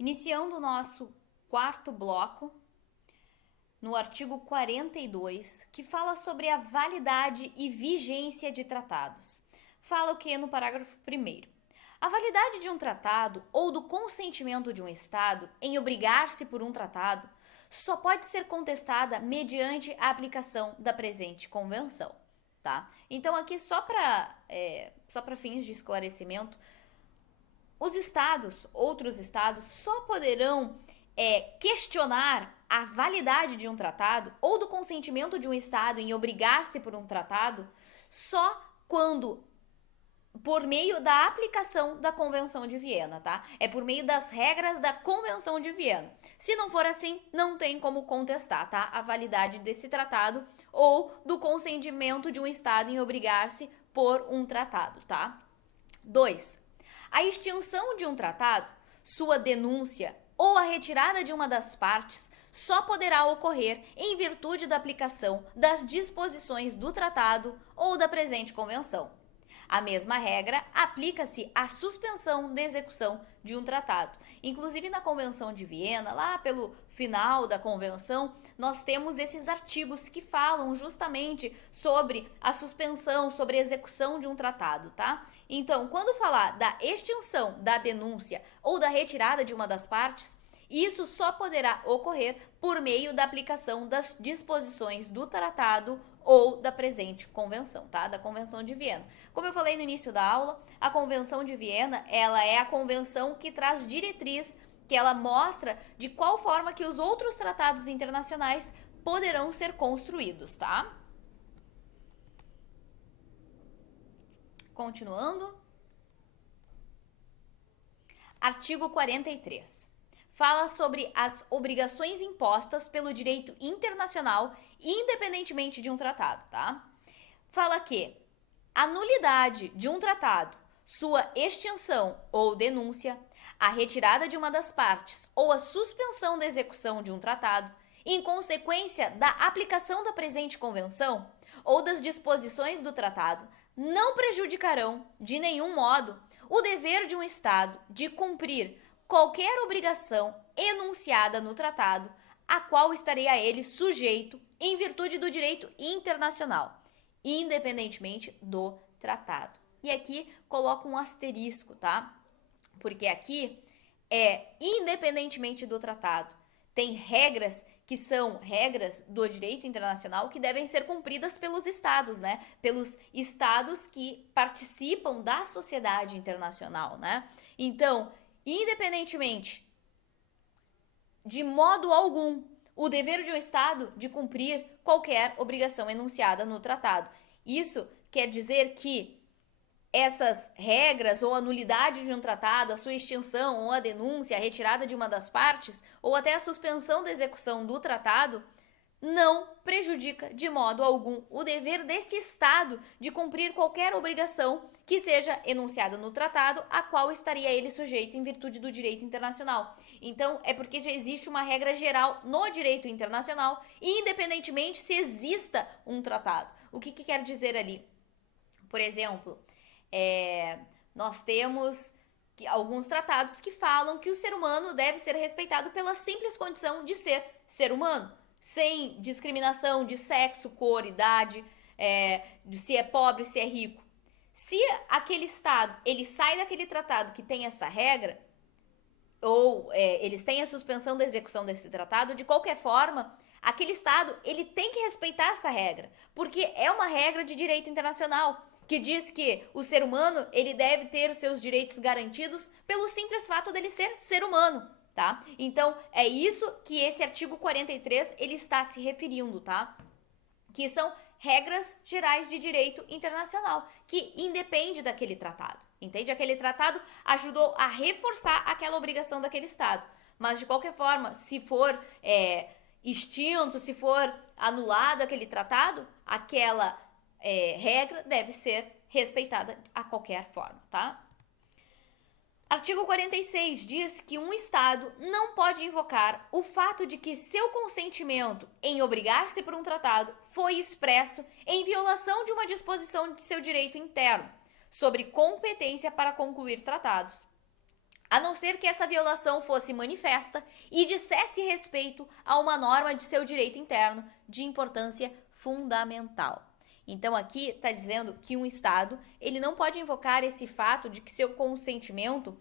Iniciando o nosso quarto bloco, no artigo 42, que fala sobre a validade e vigência de tratados. Fala o que no parágrafo 1º? A validade de um tratado ou do consentimento de um Estado em obrigar-se por um tratado só pode ser contestada mediante a aplicação da presente convenção, tá? Então aqui só para fins de esclarecimento, os estados, outros estados, só poderão questionar a validade de um tratado ou do consentimento de um estado em obrigar-se por um tratado só quando por meio da aplicação da Convenção de Viena, tá? É por meio das regras da Convenção de Viena. Se não for assim, não tem como contestar, tá? A validade desse tratado ou do consentimento de um estado em obrigar-se por um tratado, tá? 2. A extinção de um tratado, sua denúncia ou a retirada de uma das partes só poderá ocorrer em virtude da aplicação das disposições do tratado ou da presente convenção. A mesma regra aplica-se à suspensão da execução de um tratado. Inclusive na Convenção de Viena, lá pelo final da convenção, nós temos esses artigos que falam justamente sobre a suspensão, sobre a execução de um tratado, tá? Então, quando falar da extinção da denúncia ou da retirada de uma das partes, isso só poderá ocorrer por meio da aplicação das disposições do tratado ou da presente convenção, tá? Da Convenção de Viena. Como eu falei no início da aula, a Convenção de Viena, ela é a convenção que traz diretriz, que ela mostra de qual forma que os outros tratados internacionais poderão ser construídos, tá? Continuando. Artigo 43. Fala sobre as obrigações impostas pelo direito internacional, independentemente de um tratado, tá? Fala que a nulidade de um tratado, sua extinção ou denúncia, a retirada de uma das partes ou a suspensão da execução de um tratado, em consequência da aplicação da presente convenção ou das disposições do tratado, não prejudicarão, de nenhum modo, o dever de um Estado de cumprir qualquer obrigação enunciada no tratado, a qual estaria ele sujeito em virtude do direito internacional, independentemente do tratado. E aqui coloco um asterisco, tá? Porque aqui independentemente do tratado. Tem regras que são regras do direito internacional que devem ser cumpridas pelos estados, né? Pelos estados que participam da sociedade internacional, né? Então, independentemente, de modo algum, o dever de um Estado de cumprir qualquer obrigação enunciada no tratado. Isso quer dizer que essas regras ou a nulidade de um tratado, a sua extinção ou a denúncia, a retirada de uma das partes ou até a suspensão da execução do tratado não prejudica de modo algum o dever desse Estado de cumprir qualquer obrigação que seja enunciada no tratado, a qual estaria ele sujeito em virtude do direito internacional. Então, é porque já existe uma regra geral no direito internacional, independentemente se exista um tratado. O que quer dizer ali? Por exemplo, nós temos alguns tratados que falam que o ser humano deve ser respeitado pela simples condição de ser humano, sem discriminação de sexo, cor, idade, de se é pobre, se é rico. Se aquele Estado ele sai daquele tratado que tem essa regra, ou eles têm a suspensão da execução desse tratado, de qualquer forma, aquele Estado ele tem que respeitar essa regra, porque é uma regra de direito internacional que diz que o ser humano ele deve ter os seus direitos garantidos pelo simples fato dele ser humano, tá? Então, é isso que esse artigo 43 ele está se referindo, tá? Que são regras gerais de direito internacional, que independe daquele tratado, entende? Aquele tratado ajudou a reforçar aquela obrigação daquele Estado, mas de qualquer forma, se for extinto, se for anulado aquele tratado, aquela regra deve ser respeitada a qualquer forma, tá? Artigo 46 diz que um Estado não pode invocar o fato de que seu consentimento em obrigar-se por um tratado foi expresso em violação de uma disposição de seu direito interno sobre competência para concluir tratados, a não ser que essa violação fosse manifesta e dissesse respeito a uma norma de seu direito interno de importância fundamental. Então aqui está dizendo que um Estado ele não pode invocar esse fato de que seu consentimento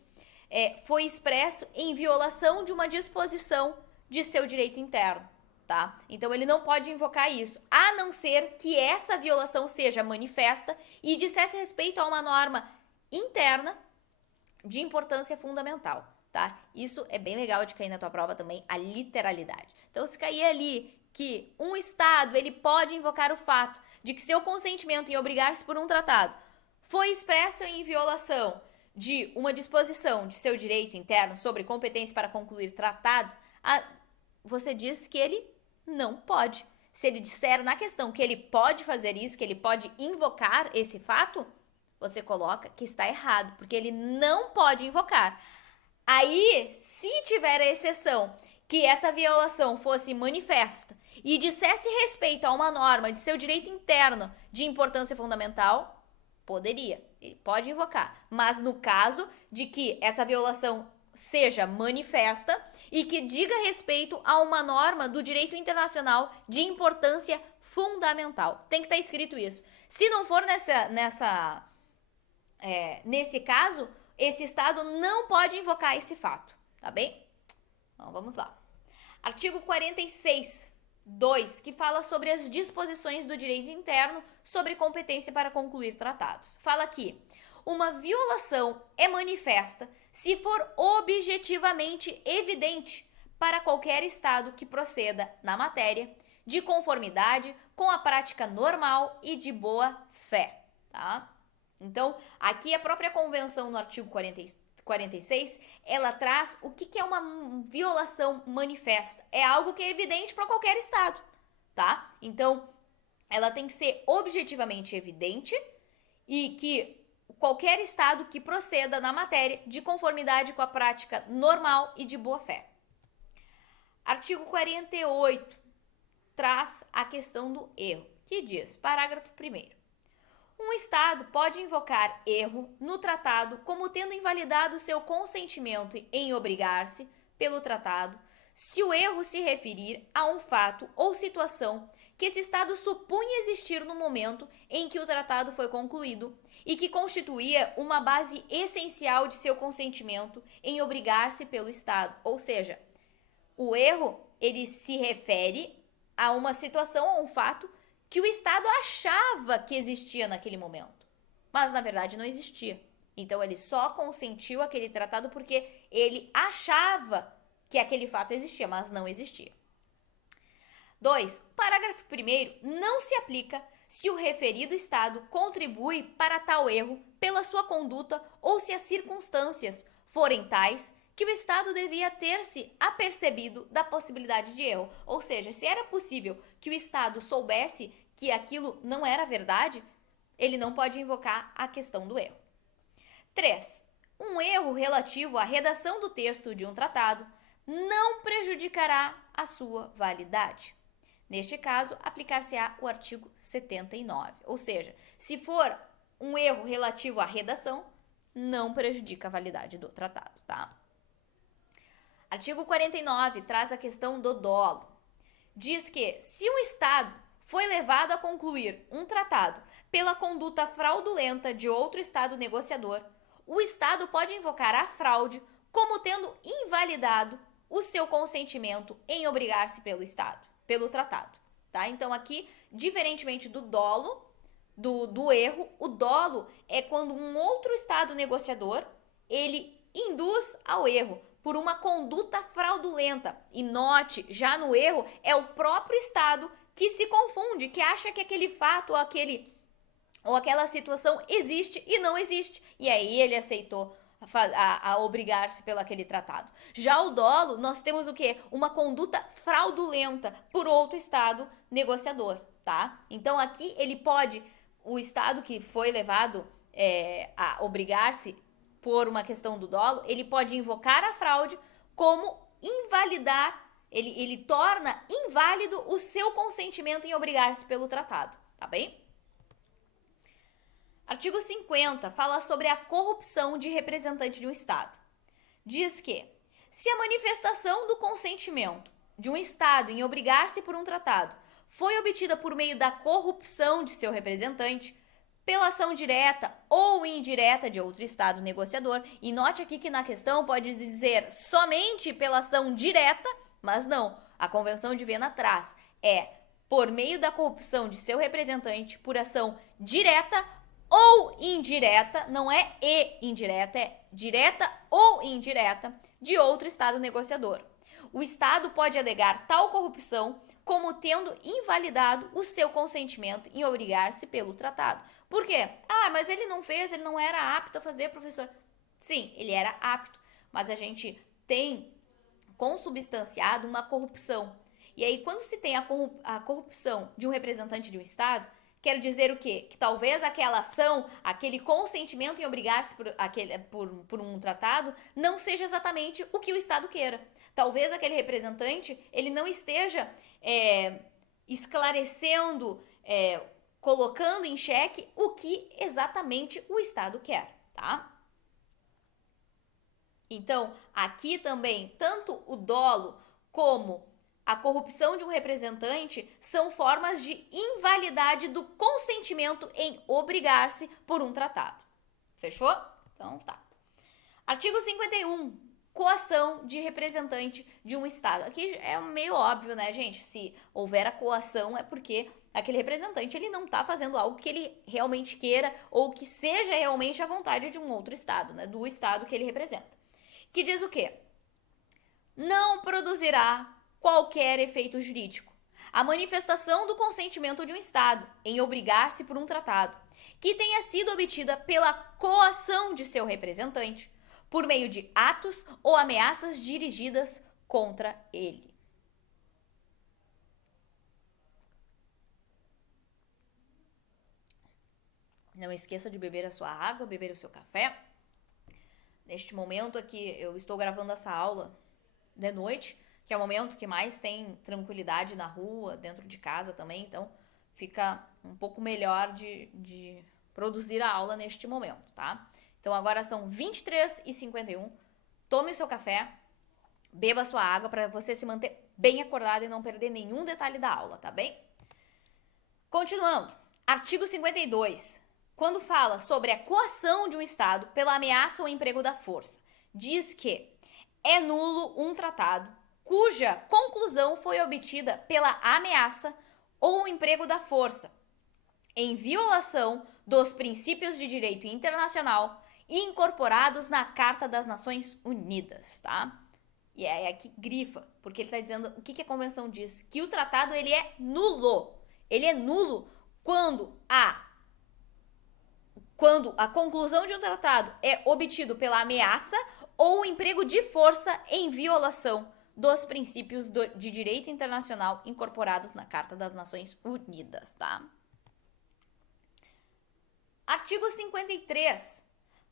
foi expresso em violação de uma disposição de seu direito interno, tá? Então ele não pode invocar isso, a não ser que essa violação seja manifesta e dissesse respeito a uma norma interna de importância fundamental, tá? Isso é bem legal de cair na tua prova também, a literalidade. Então, se cair ali que um Estado ele pode invocar o fato de que seu consentimento em obrigar-se por um tratado foi expresso em violação de uma disposição de seu direito interno sobre competência para concluir tratado, você diz que ele não pode. Se ele disser na questão que ele pode fazer isso, que ele pode invocar esse fato, você coloca que está errado, porque ele não pode invocar. Aí, se tiver a exceção que essa violação fosse manifesta e dissesse respeito a uma norma de seu direito interno de importância fundamental, poderia, ele pode invocar. Mas no caso de que essa violação seja manifesta e que diga respeito a uma norma do direito internacional de importância fundamental. Tem que estar escrito isso. Se não for nesse caso, esse Estado não pode invocar esse fato, tá bem? Então, vamos lá. Artigo 46, 2, que fala sobre as disposições do direito interno sobre competência para concluir tratados. Fala aqui, uma violação é manifesta se for objetivamente evidente para qualquer Estado que proceda na matéria, de conformidade com a prática normal e de boa fé, tá? Então, aqui a própria convenção no artigo 46, ela traz o que é uma violação manifesta. É algo que é evidente para qualquer Estado, tá? Então, ela tem que ser objetivamente evidente e que qualquer Estado que proceda na matéria de conformidade com a prática normal e de boa fé. Artigo 48 traz a questão do erro, que diz, parágrafo 1º, um Estado pode invocar erro no tratado como tendo invalidado seu consentimento em obrigar-se pelo tratado, se o erro se referir a um fato ou situação que esse Estado supunha existir no momento em que o tratado foi concluído e que constituía uma base essencial de seu consentimento em obrigar-se pelo Estado. Ou seja, o erro ele se refere a uma situação ou um fato que o Estado achava que existia naquele momento, mas na verdade não existia. Então ele só consentiu aquele tratado porque ele achava que aquele fato existia, mas não existia. 2. O parágrafo 1º não se aplica se o referido Estado contribui para tal erro pela sua conduta ou se as circunstâncias forem tais que o Estado devia ter se apercebido da possibilidade de erro. Ou seja, se era possível que o Estado soubesse que aquilo não era verdade, ele não pode invocar a questão do erro. 3. Um erro relativo à redação do texto de um tratado não prejudicará a sua validade. Neste caso, aplicar-se-á o artigo 79. Ou seja, se for um erro relativo à redação, não prejudica a validade do tratado, tá? Artigo 49 traz a questão do dolo. Diz que se um Estado foi levado a concluir um tratado pela conduta fraudulenta de outro Estado negociador, o Estado pode invocar a fraude como tendo invalidado o seu consentimento em obrigar-se pelo Estado, pelo tratado, tá? Então aqui, diferentemente do dolo, do erro, o dolo é quando um outro Estado negociador, ele induz ao erro por uma conduta fraudulenta. E note, já no erro, é o próprio Estado que se confunde, que acha que aquele fato ou aquela situação existe e não existe. E aí ele aceitou a obrigar-se pelo aquele tratado. Já o dolo, nós temos o quê? Uma conduta fraudulenta por outro Estado negociador, tá? Então aqui ele pode, o Estado que foi levado a obrigar-se por uma questão do dolo, ele pode invocar a fraude como invalidar, ele torna inválido o seu consentimento em obrigar-se pelo tratado, tá bem? Artigo 50 fala sobre a corrupção de representante de um Estado. diz que se a manifestação do consentimento de um Estado em obrigar-se por um tratado foi obtida por meio da corrupção de seu representante, pela ação direta ou indireta de outro Estado negociador, e note aqui que na questão pode dizer somente pela ação direta, mas não, a Convenção de Viena traz por meio da corrupção de seu representante, por ação direta ou indireta, não é indireta, é direta ou indireta, de outro Estado negociador. O Estado pode alegar tal corrupção como tendo invalidado o seu consentimento em obrigar-se pelo tratado. Por quê? Mas ele não fez, ele não era apto a fazer, professor. Sim, ele era apto, mas a gente tem consubstanciado uma corrupção. E aí, quando se tem a corrupção de um representante de um Estado, quero dizer o quê? Que talvez aquela ação, aquele consentimento em obrigar-se por um tratado, não seja exatamente o que o Estado queira. Talvez aquele representante, ele não esteja esclarecendo, colocando em xeque o que exatamente o Estado quer, tá? Então, aqui também, tanto o dolo como a corrupção de um representante são formas de invalidade do consentimento em obrigar-se por um tratado. Fechou? Então tá. Artigo 51. Coação de representante de um Estado. Aqui é meio óbvio, né, gente? Se houver a coação é porque aquele representante ele não está fazendo algo que ele realmente queira ou que seja realmente a vontade de um outro Estado, né? Do Estado que ele representa. Que diz o quê? Não produzirá qualquer efeito jurídico a manifestação do consentimento de um Estado em obrigar-se por um tratado que tenha sido obtida pela coação de seu representante por meio de atos ou ameaças dirigidas contra ele. Não esqueça de beber a sua água, beber o seu café. Neste momento aqui, eu estou gravando essa aula de noite, que é o momento que mais tem tranquilidade na rua, dentro de casa também, então fica um pouco melhor de produzir a aula neste momento, tá? Então agora são 23h51, tome o seu café, beba a sua água para você se manter bem acordado e não perder nenhum detalhe da aula, tá bem? Continuando, artigo 52, quando fala sobre a coação de um Estado pela ameaça ou emprego da força, diz que é nulo um tratado cuja conclusão foi obtida pela ameaça ou emprego da força, em violação dos princípios de direito internacional incorporados na Carta das Nações Unidas, tá? E é aqui grifa, porque ele está dizendo o que a convenção diz, que o tratado ele é nulo. Ele é nulo quando a conclusão de um tratado é obtido pela ameaça ou emprego de força em violação dos princípios de direito internacional incorporados na Carta das Nações Unidas, tá? Artigo 53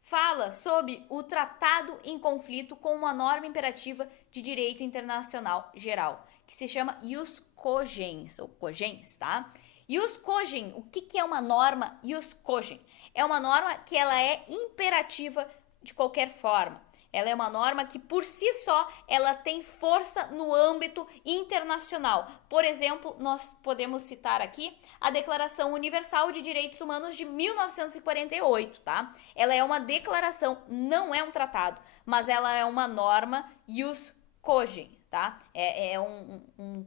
fala sobre o tratado em conflito com uma norma imperativa de direito internacional geral, que se chama ius cogens, ou cogens, tá? Ius cogens, o que é uma norma ius cogens? É uma norma que ela é imperativa de qualquer forma. Ela é uma norma que, por si só, ela tem força no âmbito internacional. Por exemplo, nós podemos citar aqui a Declaração Universal de Direitos Humanos de 1948, tá? Ela é uma declaração, não é um tratado, mas ela é uma norma ius cogens, tá? É um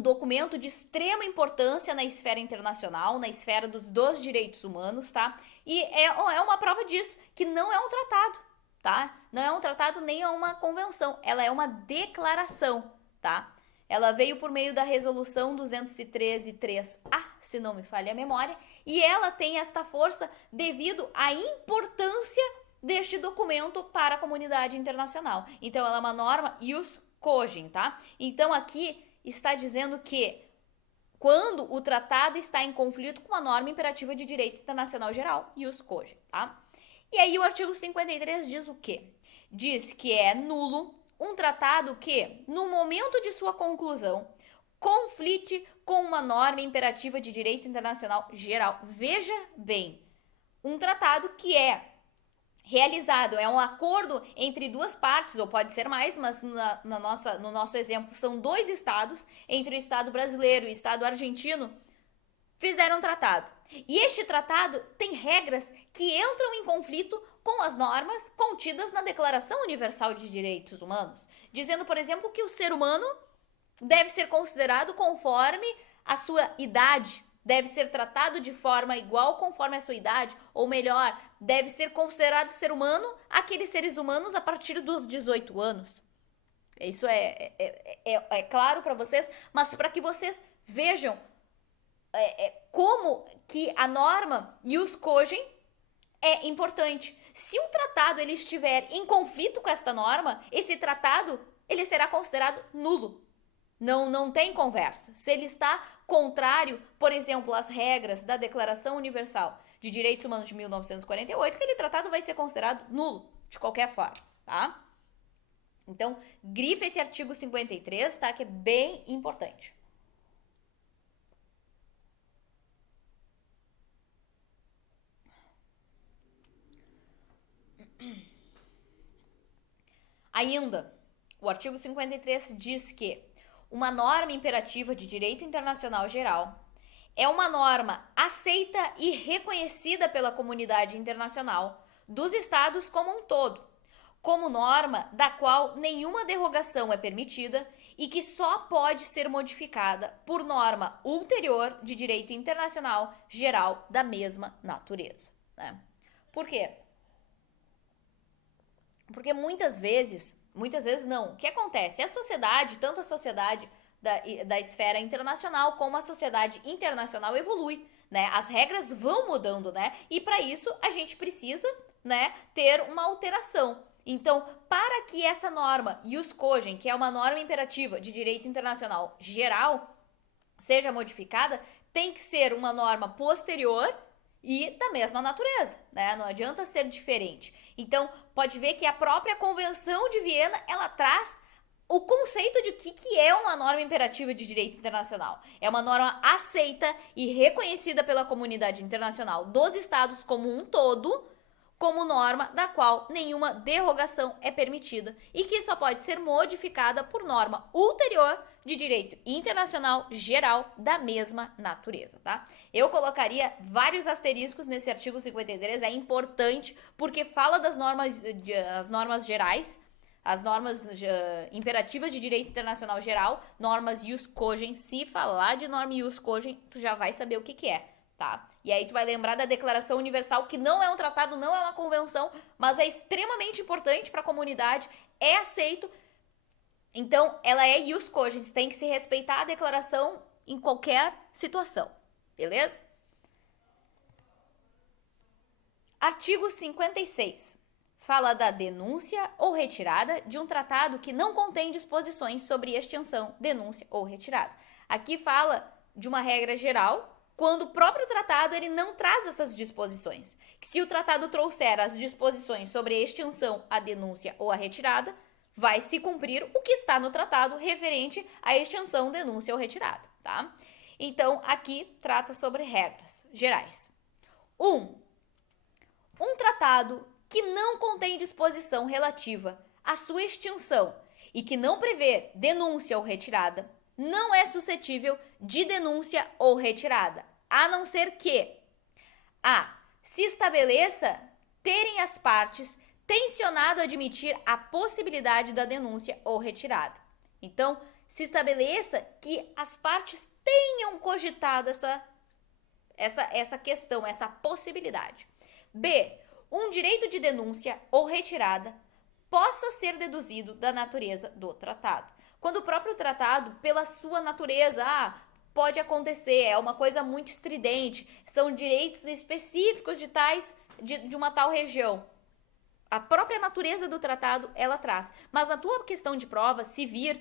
documento de extrema importância na esfera internacional, na esfera dos direitos humanos, tá? E é uma prova disso, que não é um tratado, tá? Não é um tratado nem é uma convenção, ela é uma declaração, tá? Ela veio por meio da resolução 213-3A, se não me falha a memória, e ela tem esta força devido à importância deste documento para a comunidade internacional. Então, ela é uma norma ius cogens, tá? Então, aqui está dizendo que quando o tratado está em conflito com a norma imperativa de direito internacional geral, ius cogens, tá? E aí o artigo 53 diz o quê? Diz que é nulo um tratado que, no momento de sua conclusão, conflite com uma norma imperativa de direito internacional geral. Veja bem, um tratado que é realizado, é um acordo entre duas partes, ou pode ser mais, mas no nosso exemplo são dois estados, entre o Estado brasileiro e o Estado argentino, fizeram um tratado. E este tratado tem regras que entram em conflito com as normas contidas na Declaração Universal de Direitos Humanos, dizendo, por exemplo, que o ser humano deve ser considerado conforme a sua idade, deve ser tratado de forma igual conforme a sua idade, ou melhor, deve ser considerado ser humano aqueles seres humanos a partir dos 18 anos. Isso é claro para vocês, mas para que vocês vejam como que a norma ius cogens é importante. Se um tratado ele estiver em conflito com esta norma, esse tratado ele será considerado nulo. Não tem conversa. Se ele está contrário, por exemplo, às regras da Declaração Universal de Direitos Humanos de 1948, aquele tratado vai ser considerado nulo, de qualquer forma, tá? Então, grifa esse artigo 53, tá? Que é bem importante. Ainda, o artigo 53 diz que uma norma imperativa de direito internacional geral é uma norma aceita e reconhecida pela comunidade internacional dos estados como um todo, como norma da qual nenhuma derrogação é permitida e que só pode ser modificada por norma ulterior de direito internacional geral da mesma natureza, né? Por quê? Porque muitas vezes não, o que acontece? A sociedade, tanto a sociedade da esfera internacional como a sociedade internacional evolui, né? As regras vão mudando, né? E para isso a gente precisa, né, ter uma alteração. Então, para que essa norma ius cogens, que é uma norma imperativa de direito internacional geral, seja modificada, tem que ser uma norma posterior e da mesma natureza, né? Não adianta ser diferente. Então, pode ver que a própria Convenção de Viena, ela traz o conceito de que é uma norma imperativa de direito internacional. É uma norma aceita e reconhecida pela comunidade internacional dos estados como um todo, como norma da qual nenhuma derrogação é permitida e que só pode ser modificada por norma ulterior de direito internacional geral da mesma natureza, tá? Eu colocaria vários asteriscos nesse artigo 53, é importante porque fala das normas, as normas gerais, as normas imperativas de direito internacional geral, normas ius cogens. Se falar de norma ius cogens, tu já vai saber o que é, tá? E aí tu vai lembrar da Declaração Universal, que não é um tratado, não é uma convenção, mas é extremamente importante para a comunidade, é aceito. Então, ela é ius cogens, tem que se respeitar a declaração em qualquer situação, beleza? Artigo 56. Fala da denúncia ou retirada de um tratado que não contém disposições sobre extinção, denúncia ou retirada. Aqui fala de uma regra geral, quando o próprio tratado ele não traz essas disposições. Que se o tratado trouxer as disposições sobre a extinção, a denúncia ou a retirada, vai se cumprir o que está no tratado referente à extinção, denúncia ou retirada, tá? Então, aqui trata sobre regras gerais. 1. Um tratado que não contém disposição relativa à sua extinção e que não prevê denúncia ou retirada, não é suscetível de denúncia ou retirada, a não ser que a. Se estabeleça terem as partes tensionado admitir a possibilidade da denúncia ou retirada. Então, se estabeleça que as partes tenham cogitado essa questão, essa possibilidade. B. Um direito de denúncia ou retirada possa ser deduzido da natureza do tratado. Quando o próprio tratado, pela sua natureza, pode acontecer, é uma coisa muito estridente, são direitos específicos de uma tal região. A própria natureza do tratado, ela traz. Mas a tua questão de prova, se vir,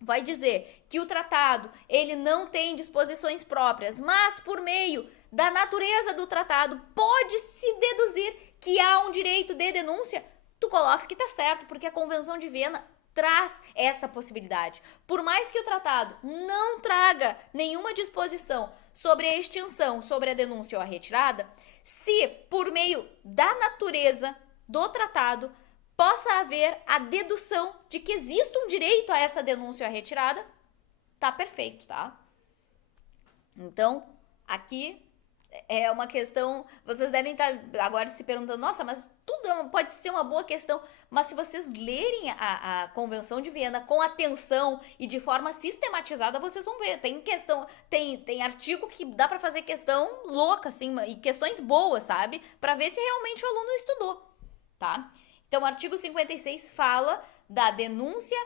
vai dizer que o tratado, ele não tem disposições próprias, mas por meio da natureza do tratado, pode-se deduzir que há um direito de denúncia. Tu coloca que tá certo, porque a Convenção de Viena traz essa possibilidade. Por mais que o tratado não traga nenhuma disposição sobre a extinção, sobre a denúncia ou a retirada, se por meio da natureza do tratado possa haver a dedução de que existe um direito a essa denúncia retirada, tá perfeito, tá? Então, aqui é uma questão, vocês devem estar agora se perguntando, nossa, mas tudo pode ser uma boa questão, mas se vocês lerem a Convenção de Viena com atenção e de forma sistematizada, vocês vão ver, tem questão, tem artigo que dá para fazer questão louca, assim, e questões boas, sabe? Para ver se realmente o aluno estudou, tá? Então, o artigo 56 fala da denúncia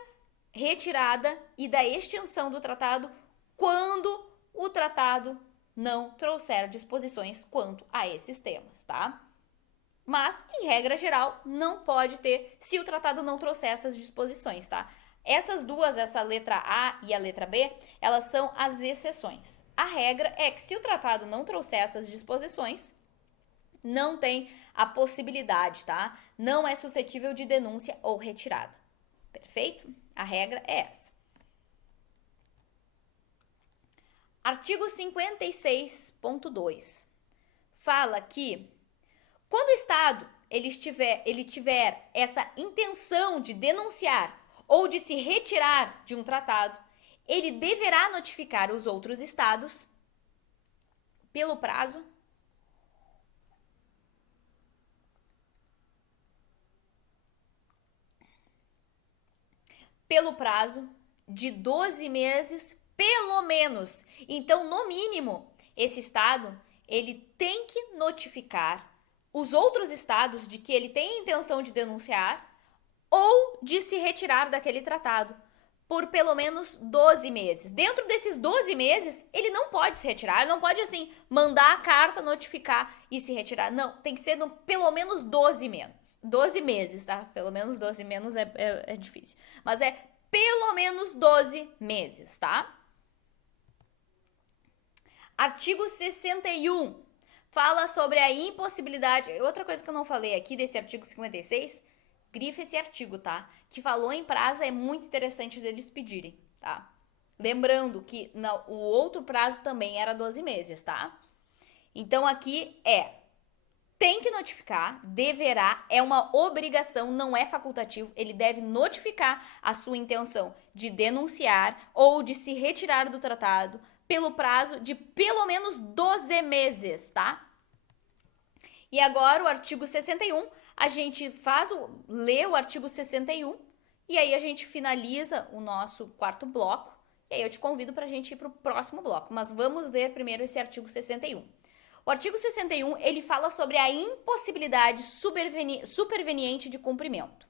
retirada e da extinção do tratado quando o tratado não trouxer disposições quanto a esses temas, tá? Mas, em regra geral, não pode ter se o tratado não trouxer essas disposições, tá? Essas duas, essa letra A e a letra B, elas são as exceções. A regra é que se o tratado não trouxer essas disposições, não tem a possibilidade, tá? Não é suscetível de denúncia ou retirada. Perfeito? A regra é essa. Artigo 56.2 fala que quando o Estado ele tiver essa intenção de denunciar ou de se retirar de um tratado, ele deverá notificar os outros estados pelo prazo de 12 meses, pelo menos. Então, no mínimo, esse estado, ele tem que notificar os outros estados de que ele tem a intenção de denunciar ou de se retirar daquele tratado por pelo menos 12 meses. Dentro desses 12 meses, ele não pode se retirar, não pode, assim, mandar a carta, notificar e se retirar. Não, tem que ser no pelo menos 12 meses, tá? Pelo menos 12 menos é difícil. Mas é pelo menos 12 meses, tá? Artigo 61 fala sobre a impossibilidade. Outra coisa que eu não falei aqui desse artigo 56, grifa esse artigo, tá? Que falou em prazo, é muito interessante deles pedirem, tá? Lembrando que o outro prazo também era 12 meses, tá? Então aqui tem que notificar, deverá, é uma obrigação, não é facultativo. Ele deve notificar a sua intenção de denunciar ou de se retirar do tratado pelo prazo de pelo menos 12 meses, tá? E agora o artigo 61, a gente lê o artigo 61 e aí a gente finaliza o nosso quarto bloco. E aí eu te convido para a gente ir para o próximo bloco, mas vamos ler primeiro esse artigo 61. O artigo 61, ele fala sobre a impossibilidade superveniente de cumprimento.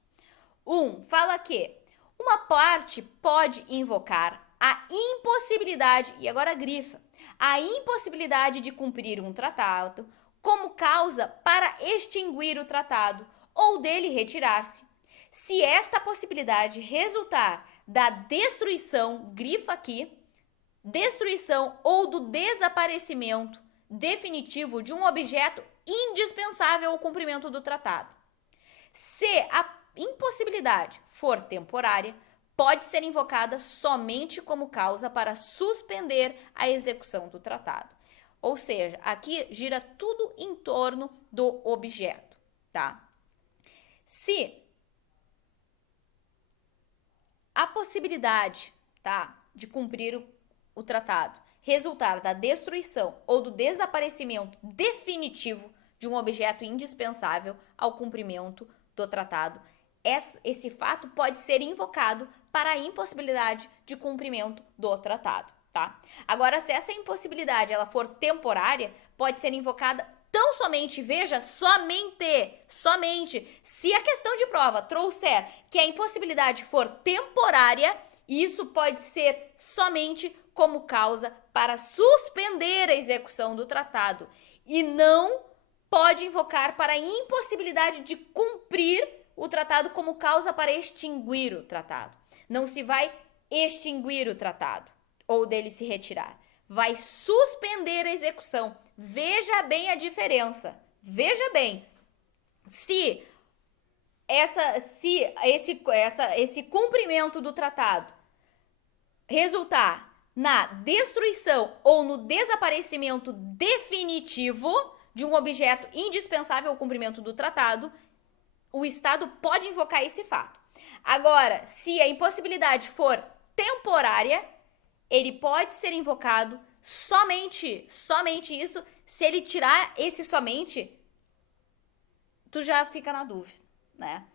Fala que uma parte pode invocar a impossibilidade, e agora grifa, a impossibilidade de cumprir um tratado como causa para extinguir o tratado ou dele retirar-se, se esta possibilidade resultar da destruição, grifa aqui, destruição ou do desaparecimento definitivo de um objeto indispensável ao cumprimento do tratado. Se a impossibilidade for temporária, pode ser invocada somente como causa para suspender a execução do tratado. Ou seja, aqui gira tudo em torno do objeto, tá? Se a possibilidade, tá, de cumprir o tratado resultar da destruição ou do desaparecimento definitivo de um objeto indispensável ao cumprimento do tratado, esse fato pode ser invocado para a impossibilidade de cumprimento do tratado, tá? Agora, se essa impossibilidade ela for temporária, pode ser invocada tão somente, veja, somente, se a questão de prova trouxer que a impossibilidade for temporária, isso pode ser somente como causa para suspender a execução do tratado e não pode invocar para a impossibilidade de cumprir o tratado como causa para extinguir o tratado. Não se vai extinguir o tratado ou dele se retirar. Vai suspender a execução. Veja bem a diferença. Veja bem. Se esse cumprimento do tratado resultar na destruição ou no desaparecimento definitivo de um objeto indispensável ao cumprimento do tratado, o Estado pode invocar esse fato. Agora, se a impossibilidade for temporária, ele pode ser invocado somente isso. Se ele tirar esse somente, tu já fica na dúvida, né?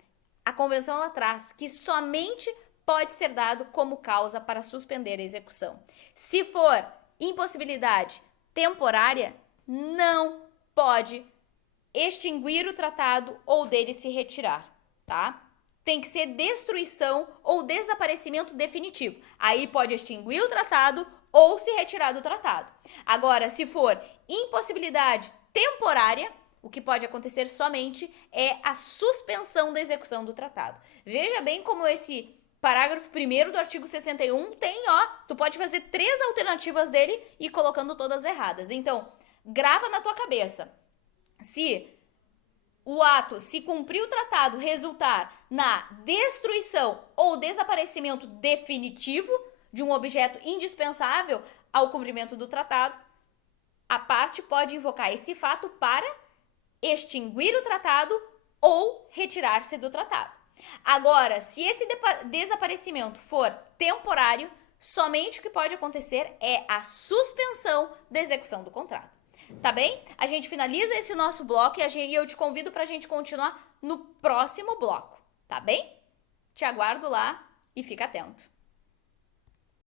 A convenção ela traz que somente pode ser dado como causa para suspender a execução. Se for impossibilidade temporária, não pode extinguir o tratado ou dele se retirar, tá? Tem que ser destruição ou desaparecimento definitivo. Aí pode extinguir o tratado ou se retirar do tratado. Agora, se for impossibilidade temporária, o que pode acontecer somente é a suspensão da execução do tratado. Veja bem como esse parágrafo 1º do artigo 61 tem, tu pode fazer 3 alternativas dele e colocando todas erradas. Então, grava na tua cabeça. Se o ato, se cumprir o tratado, resultar na destruição ou desaparecimento definitivo de um objeto indispensável ao cumprimento do tratado, a parte pode invocar esse fato para extinguir o tratado ou retirar-se do tratado. Agora, se esse desaparecimento for temporário, somente o que pode acontecer é a suspensão da execução do contrato. Tá bem? A gente finaliza esse nosso bloco e eu te convido pra gente continuar no próximo bloco, tá bem? Te aguardo lá e fica atento.